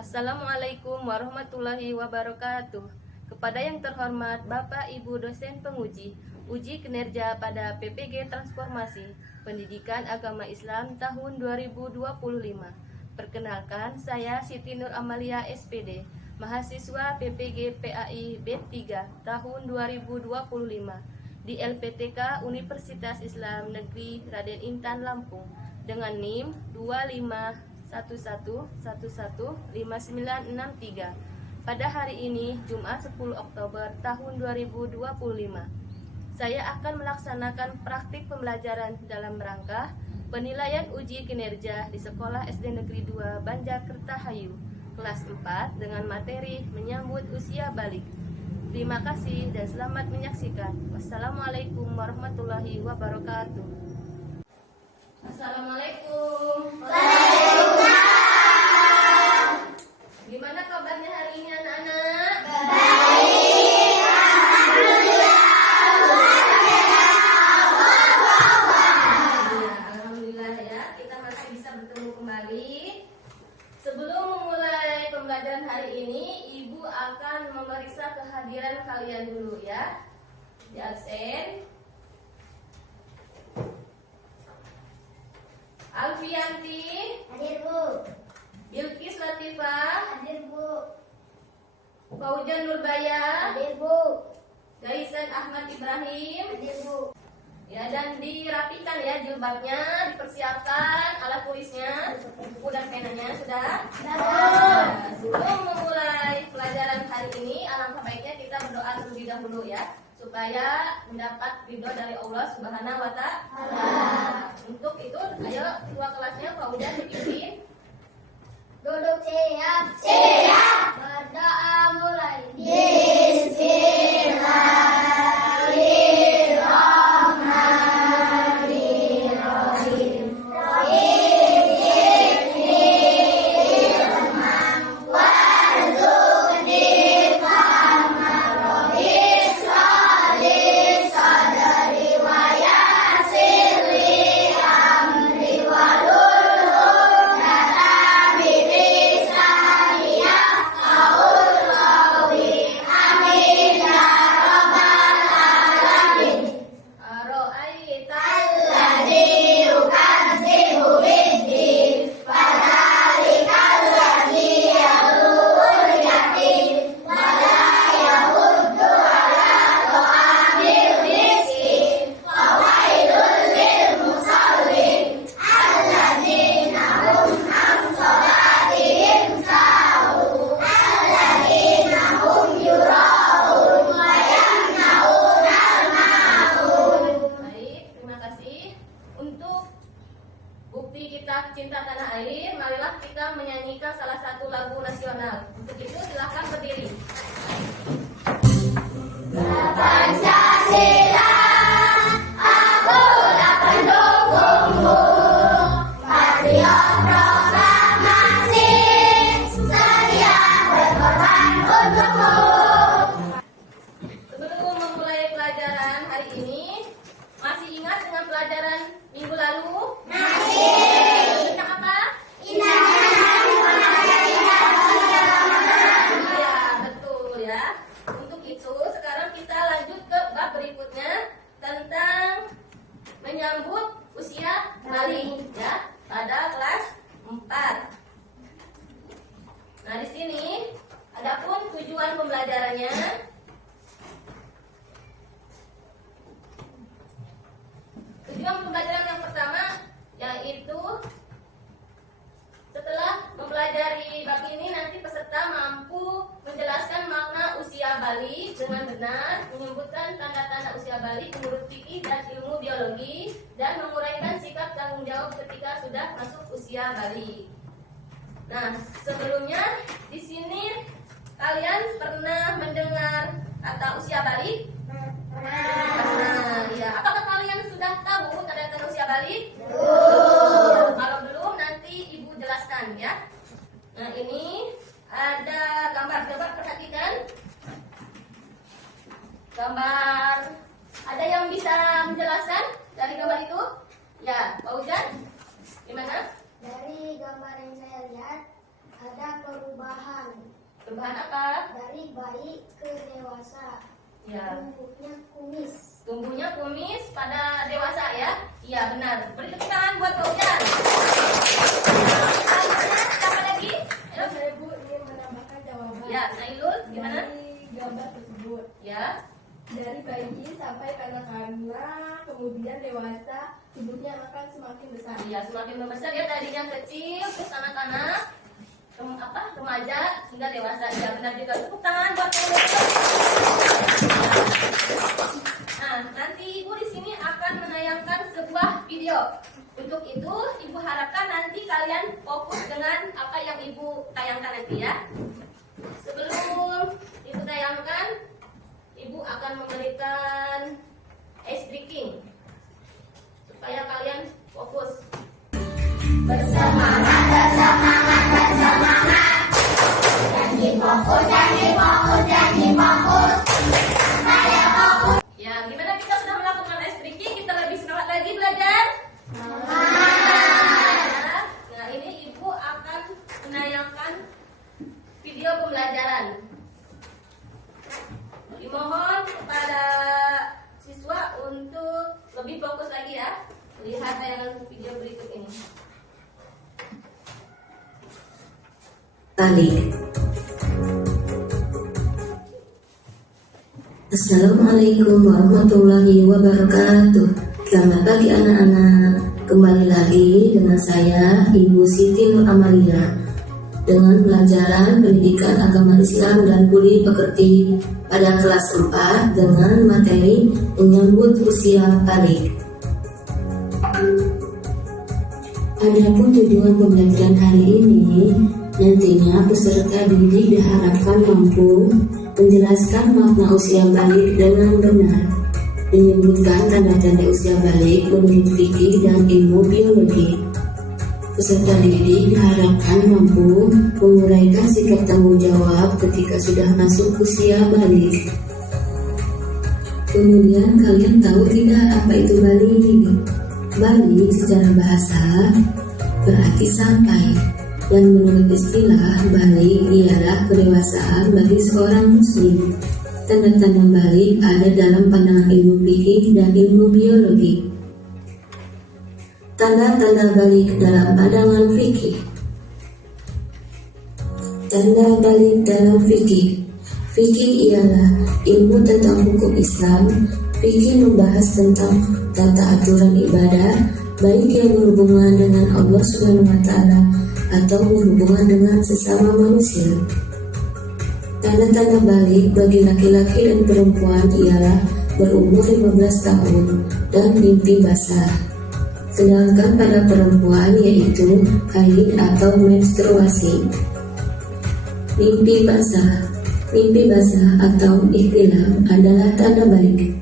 Assalamualaikum warahmatullahi wabarakatuh. Kepada yang terhormat Bapak Ibu dosen penguji, uji kinerja pada PPG Transformasi Pendidikan Agama Islam tahun 2025. Perkenalkan, saya Siti Nur Amalia SPD, mahasiswa PPG PAI B3 tahun 2025 di LPTK Universitas Islam Negeri Raden Intan Lampung dengan NIM 2511115963. Pada hari ini Jumat 10 Oktober tahun 2025, saya akan melaksanakan praktik pembelajaran dalam rangka penilaian uji kinerja di Sekolah SD Negeri 2 Banjarkertahayu kelas 4 dengan materi menyambut usia balik. Terima kasih dan selamat menyaksikan. Wassalamualaikum warahmatullahi wabarakatuh. Assalamualaikum. Waalaikumsalam. Gimana kabarnya hari ini anak-anak? Baik, alhamdulillah. Alhamdulillah ya, kita masih bisa bertemu kembali. Sebelum memulai pembelajaran hari ini, Ibu akan memeriksa kehadiran kalian dulu ya. Di absen. Alfianti, Hadir, Bu. Bilqis Latifah, Hadir, Bu. Faujan Nurbaya, Hadir, Bu. Gaisan Ahmad Ibrahim. Hadir, Bu. Ya, dan dirapikan ya jilbabnya, dipersiapkan alat tulisnya, buku dan penanya sudah. Nah, sebelum memulai pelajaran hari ini, alangkah baiknya kita berdoa terlebih dahulu ya, supaya mendapat ridho dari Allah Subhanahu wa Ta'ala. Untuk itu, ayo ketua kelasnya Faujan dipimpin. Duduk siap. Siap. Berdoa mulai. Bismillahirrahmanirrahim. Cinta tanah air, marilah kita menyanyikan salah satu lagu nasional. Untuk itu silakan berdiri. Pancasila, akulah pendukungmu. Patriot proklamasi, setia berkorban untukmu. Sebelum memulai pelajaran hari ini, masih ingat dengan pelajaran minggu lalu? Masih. Tentang apa? Indahnya Iya, betul ya. Untuk itu, sekarang kita lanjut ke bab berikutnya tentang menyambut usia balik ya, pada kelas 4. Nah, di sini adapun tujuan pembelajarannya. Tujuan pembelajaran yang pertama yaitu setelah mempelajari bab ini, nanti peserta mampu menjelaskan makna usia balik dengan benar, menyebutkan tanda-tanda usia balik menurut fikih dan ilmu biologi, dan menguraikan sikap tanggung jawab ketika sudah masuk usia balik. Nah, sebelumnya di sini kalian pernah mendengar kata usia balik? Pernah, ya. Apakah kalian sudah tahu tanda-tanda usia balik? Ya, kalau belum, nanti Ibu jelaskan ya. Nah, ini ada gambar, coba perhatikan. Gambar, ada yang bisa menjelaskan dari gambar itu? Ya, Pak Ujan, gimana? Dari gambar yang saya lihat, Ada perubahan Perubahan apa? dari bayi ke dewasa. Ya. Tumbuhnya kumis. Tumbuhnya kumis pada dewasa ya? Iya benar. Beri tepuk tangan buat Pak Ujan. Selanjutnya siapa lagi? Ayo. Saya Bu ingin menambahkan jawaban Ya, Nailul gimana? dari gambar tersebut. Ya. Dari bayi sampai kanak-kanak, kemudian dewasa, tubuhnya akan semakin besar. Iya, semakin membesar ya, tadinya kecil, terus anak-anak, remaja hingga dewasa. Iya benar juga. Tepuk tangan buat Pak Ujan. Nah, nanti Ibu di sini akan menayangkan sebuah video. Untuk itu, Ibu harapkan nanti kalian fokus dengan apa yang Ibu tayangkan nanti ya. Sebelum Ibu tayangkan, Ibu akan memberikan ice breaking supaya kalian fokus. Bersemangat, bersemangat, bersemangat. Janji fokus, janji fokus, janji fokus. Saya fokus. Ya, gimana kita sudah melakukan ice breaking? Kita lebih semangat lagi belajar? Nah, ini Ibu akan menayangkan video pembelajaran. Dimohon kepada siswa untuk lebih fokus lagi ya. Lihat tayangan video berikut ini. Balik. Assalamualaikum warahmatullahi wabarakatuh. Selamat pagi anak-anak. Kembali lagi dengan saya Ibu Siti Nur Amalia dengan pelajaran pendidikan agama Islam dan budi pekerti pada kelas 4 dengan materi menyambut usia balik. Adapun tujuan pembelajaran hari ini, nantinya peserta didik diharapkan mampu menjelaskan makna usia balik dengan benar, menyebutkan tanda-tanda usia balik menurut fikih dan ilmu biologi. Peserta didik diharapkan mampu menguraikan sikap tanggung jawab ketika sudah masuk usia balik. Kemudian kalian tahu tidak apa itu balik? Balik secara bahasa berarti sampai, dan menurut istilah balik ialah kedewasaan bagi seorang muslim. Tanda-tanda balik ada dalam pandangan ilmu fikih dan ilmu biologi. Tanda-tanda balik dalam pandangan fikih. Tanda balik dalam fikih. Fikih ialah ilmu tentang hukum Islam. Fikih membahas tentang tata aturan ibadah, baik yang berhubungan dengan Allah SWT atau berhubungan dengan sesama manusia. Tanda-tanda balik bagi laki-laki dan perempuan ialah berumur 15 tahun dan mimpi basah. Sedangkan pada perempuan yaitu haid atau menstruasi. Mimpi basah. Mimpi basah atau ihtilam adalah tanda balik.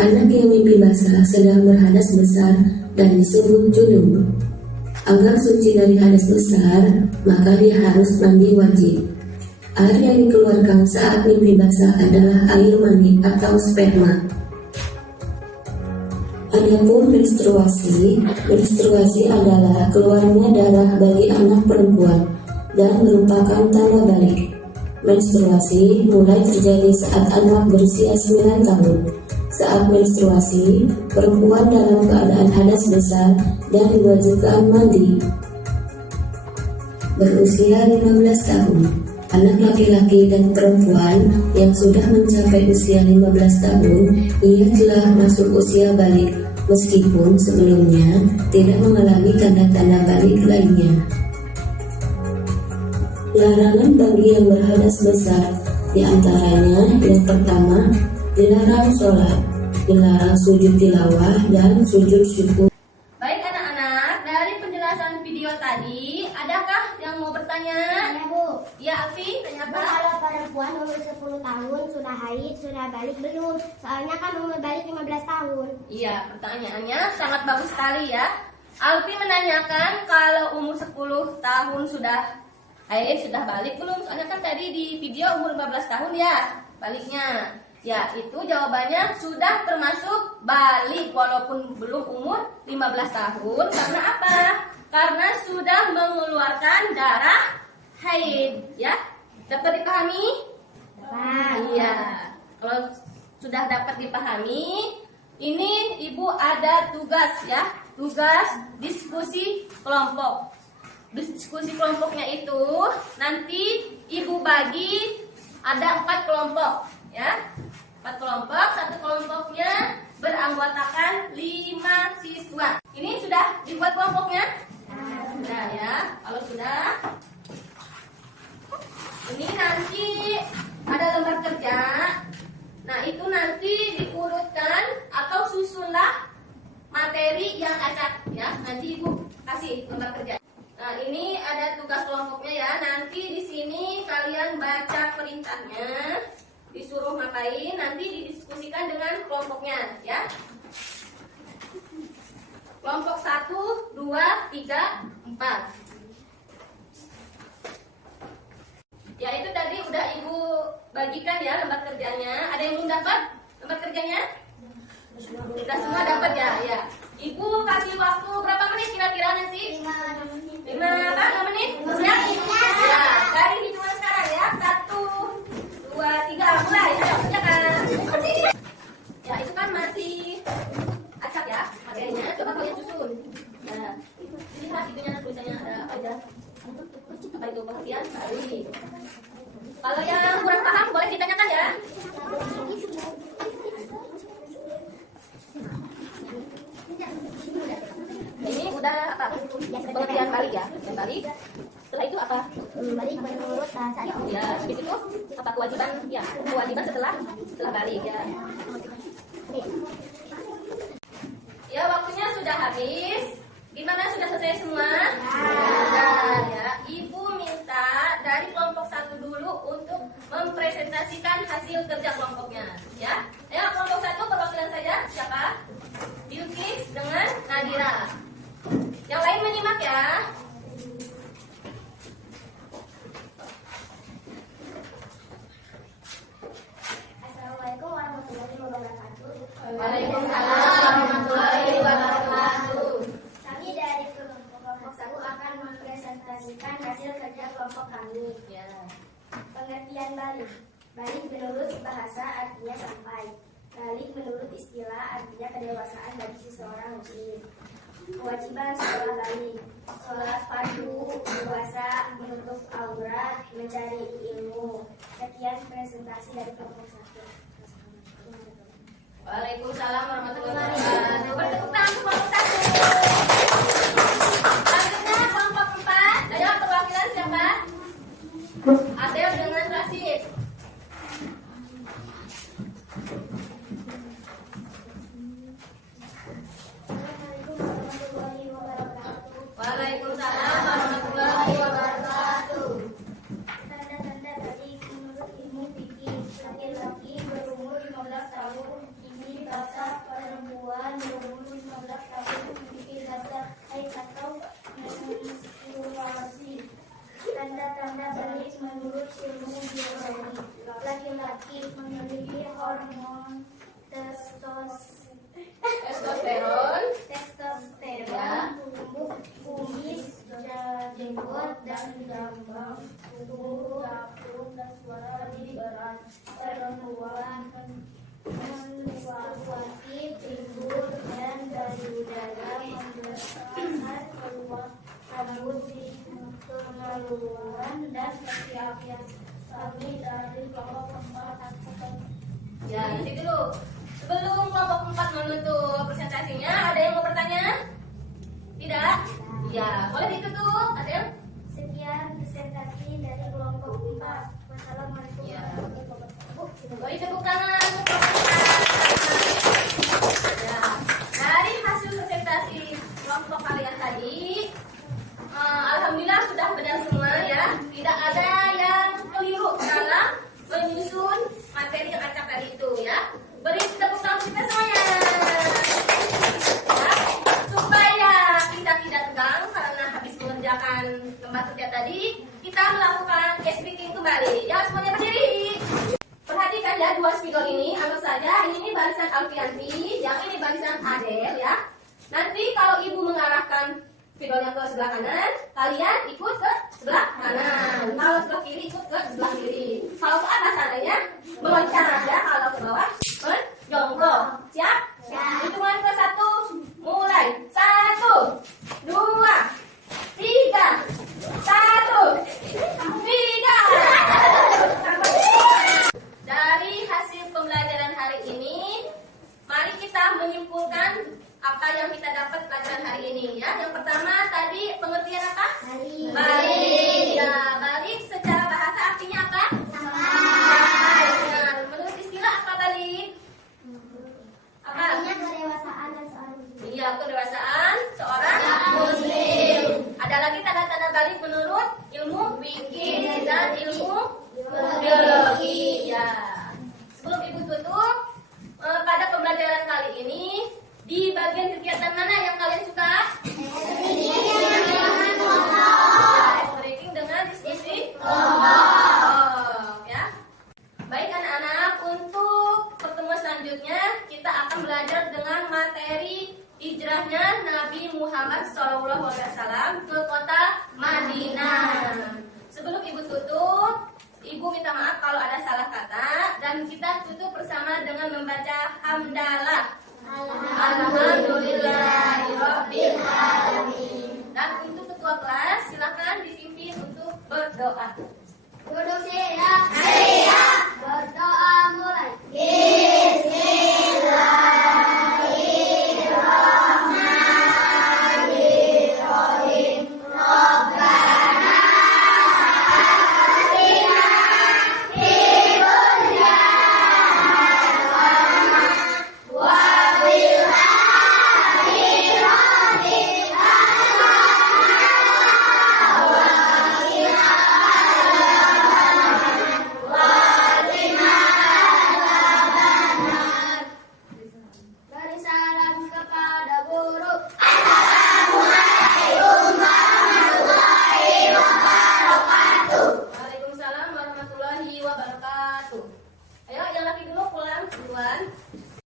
Anak yang mimpi basah sedang berhadas besar dan disebut junub. Agar suci dari hadas besar, maka dia harus mandi wajib. Air yang dikeluarkan saat mimpi basah adalah air mani atau sperma. Adapun menstruasi, menstruasi adalah keluarnya darah bagi anak perempuan dan merupakan tanda balik. Menstruasi mulai terjadi saat anak berusia 9 tahun. Saat menstruasi, perempuan dalam keadaan hadas besar dan diwajibkan mandi. Berusia 15 tahun, anak laki-laki dan perempuan yang sudah mencapai usia 15 tahun, ia telah masuk usia balik, meskipun sebelumnya tidak mengalami tanda-tanda balik lainnya. Larangan bagi yang berhadas besar, diantaranya yang pertama, dilarang sholat, dilarang sujud tilawah dan sujud syukur. Baik anak-anak, dari penjelasan video tadi, adakah yang mau bertanya? Ya Bu. Ya Alfi, tanya Bu, apa? kalau perempuan umur 10 tahun sudah haid, sudah balik belum? Soalnya kan umur balik 15 tahun. Iya, pertanyaannya sangat bagus sekali ya. Alfi menanyakan kalau umur 10 tahun sudah sudah balik belum? Soalnya kan tadi di video umur 15 tahun ya baliknya. Ya, itu jawabannya sudah termasuk balik walaupun belum umur 15 tahun. Karena apa? Karena sudah mengeluarkan darah haid, ya. Dapat dipahami? Iya. Kalau sudah dapat dipahami, ini Ibu ada tugas ya, tugas diskusi kelompok. Diskusi kelompoknya itu nanti Ibu bagi ada 4 kelompok ya. 4 kelompok, satu kelompoknya beranggotakan 5 siswa. Ini sudah dibuat kelompoknya? Sudah ya. Kalau sudah, ini nanti ada lembar kerja. Nah, itu nanti diurutkan atau susunlah materi yang acak ya. Nanti Ibu kasih lembar kerja. Nah, ini ada tugas kelompoknya ya. Nanti di sini kalian baca perintahnya, disuruh ngapain, nanti didiskusikan dengan kelompoknya ya. Kelompok 1, 2, 3, 4. Ya, itu tadi udah Ibu bagikan ya lembar kerjanya. Ada yang belum dapat lembar kerjanya? Sudah semua dapat ya? Ya. Ibu kasih waktu berapa menit kira-kira nanti? 5 menit? Siap? Ya, dari hitungan sekarang ya. 1, 2, 3, mulai. Ayo, kerjakan. Ya, itu kan masih acak ya materinya. Coba kalian susun. Ya, lihat itunya tulisannya ada apa aja. Apa itu perhatian? Baik. Kalau yang kurang paham boleh ditanyakan ya. Ini udah apa? Pengertian balik ya. Yang balik. Setelah itu apa? Balik menurut bahasa. Ya, habis itu apa kewajiban? Ya, kewajiban setelah balik ya. Ya, waktunya sudah habis. Gimana, sudah selesai semua? Sudah ya. Ibu minta dari kelompok 1 dulu untuk mempresentasikan hasil kerja kelompoknya ya. Ayo, kelompok 1 perwakilan saja. Siapa? Bilkis dengan Nadira. Yang lain menyimak ya. Assalamualaikum warahmatullahi wabarakatuh. Waalaikumsalam warahmatullahi wabarakatuh. Kami dari kelompok 1 akan mempresentasikan hasil kerja kelompok kami. Ya. Pengertian balik. Balik menurut bahasa artinya sampai. Balik menurut istilah artinya kedewasaan bagi seseorang muslim. Kewajiban setelah balik: sholat fardu, puasa, menutup aurat, mencari ilmu. Sekian presentasi dari kelompok 1. Waalaikumsalam warahmatullahi wabarakatuh. Bertepuk tangan untuk kelompok 1. Selanjutnya kelompok 4. Ayo, perwakilan siapa? Adel dengan Rasid. Waalaikumsalam warahmatullahi wabarakatuh. Tanda-tanda balik menurut ilmu fikih: laki-laki berumur 15 tahun ini basah, perempuan berumur 15 tahun memiliki basah haid atau menstruasi. Tanda-tanda balik menurut ilmu biologi: laki-laki memiliki hormon Testosteron. testosteron, tumbuh kumis, jenggot dan jambang, tubuh rapuh dan suara lebih berat. Perempuan menstruasi, timbul dan dari udara membesar keluar rambut di kemaluan dan kaki-kaki. Kami dari kelompok 4 Ya, nanti dulu. Sebelum kelompok 4 menutup presentasinya, ada yang mau bertanya? Tidak? Ya, boleh ditutup. Adel? Sekian presentasi dari kelompok 4. Wassalamualaikum Ya. warahmatullahi wabarakatuh. Beri tepuk tangan untuk kelompok 4. Ya, dari hasil presentasi kelompok kalian tadi, alhamdulillah sudah benar semua ya. Tidak ada yang keliru dalam menyusun materi yang acak tadi itu ya. Beri tepuk tangan kita semuanya. Ya, supaya kita tidak tegang karena habis mengerjakan lembar kerja tadi, kita melakukan case speaking kembali. Ya, semuanya berdiri. Perhatikan ya, 2 speaker ini, anggap saja ini barisan Alfianti, yang ini barisan Adel ya. Nanti kalau ibu mengarahkan videonya ke sebelah kanan, kalian ikut ke sebelah kanan. kiri ikut ke sebelah kiri. Kalau ke atas adanya meloncat ya, kalau ke bawah menjongkok. Siap? Hitungan ke 1, mulai. 1, 2, 3, 1, 3. Dari hasil pembelajaran hari ini, mari kita menyimpulkan apa yang kita dapat pelajaran hari ini ya. Yang pertama tadi pengertian apa? Balik. Ya, balik secara bahasa artinya apa? Sampai. Nah, menurut istilah apa balik? Apa? Kedewasaan dan seorang muslim. Iya, kedewasaan seorang muslim. Ada lagi tanda-tanda balik menurut ilmu fikih dan ilmu biologi. Ya. Sebelum Ibu tutup, pada pembelajaran kali ini di bagian kegiatan mana yang kalian suka? Ice breaking dengan diskusi kelompok. Ya. Baik anak-anak, untuk pertemuan selanjutnya kita akan belajar dengan materi hijrahnya Nabi Muhammad SAW ke kota Madinah. Sebelum Ibu tutup, Ibu minta maaf kalau ada salah kata, dan kita tutup bersama dengan membaca hamdalah. Alhamdulillahirabbil alamin. Dan untuk ketua kelas silakan dipimpin untuk berdoa. Duduk siap. Berdoa mulai.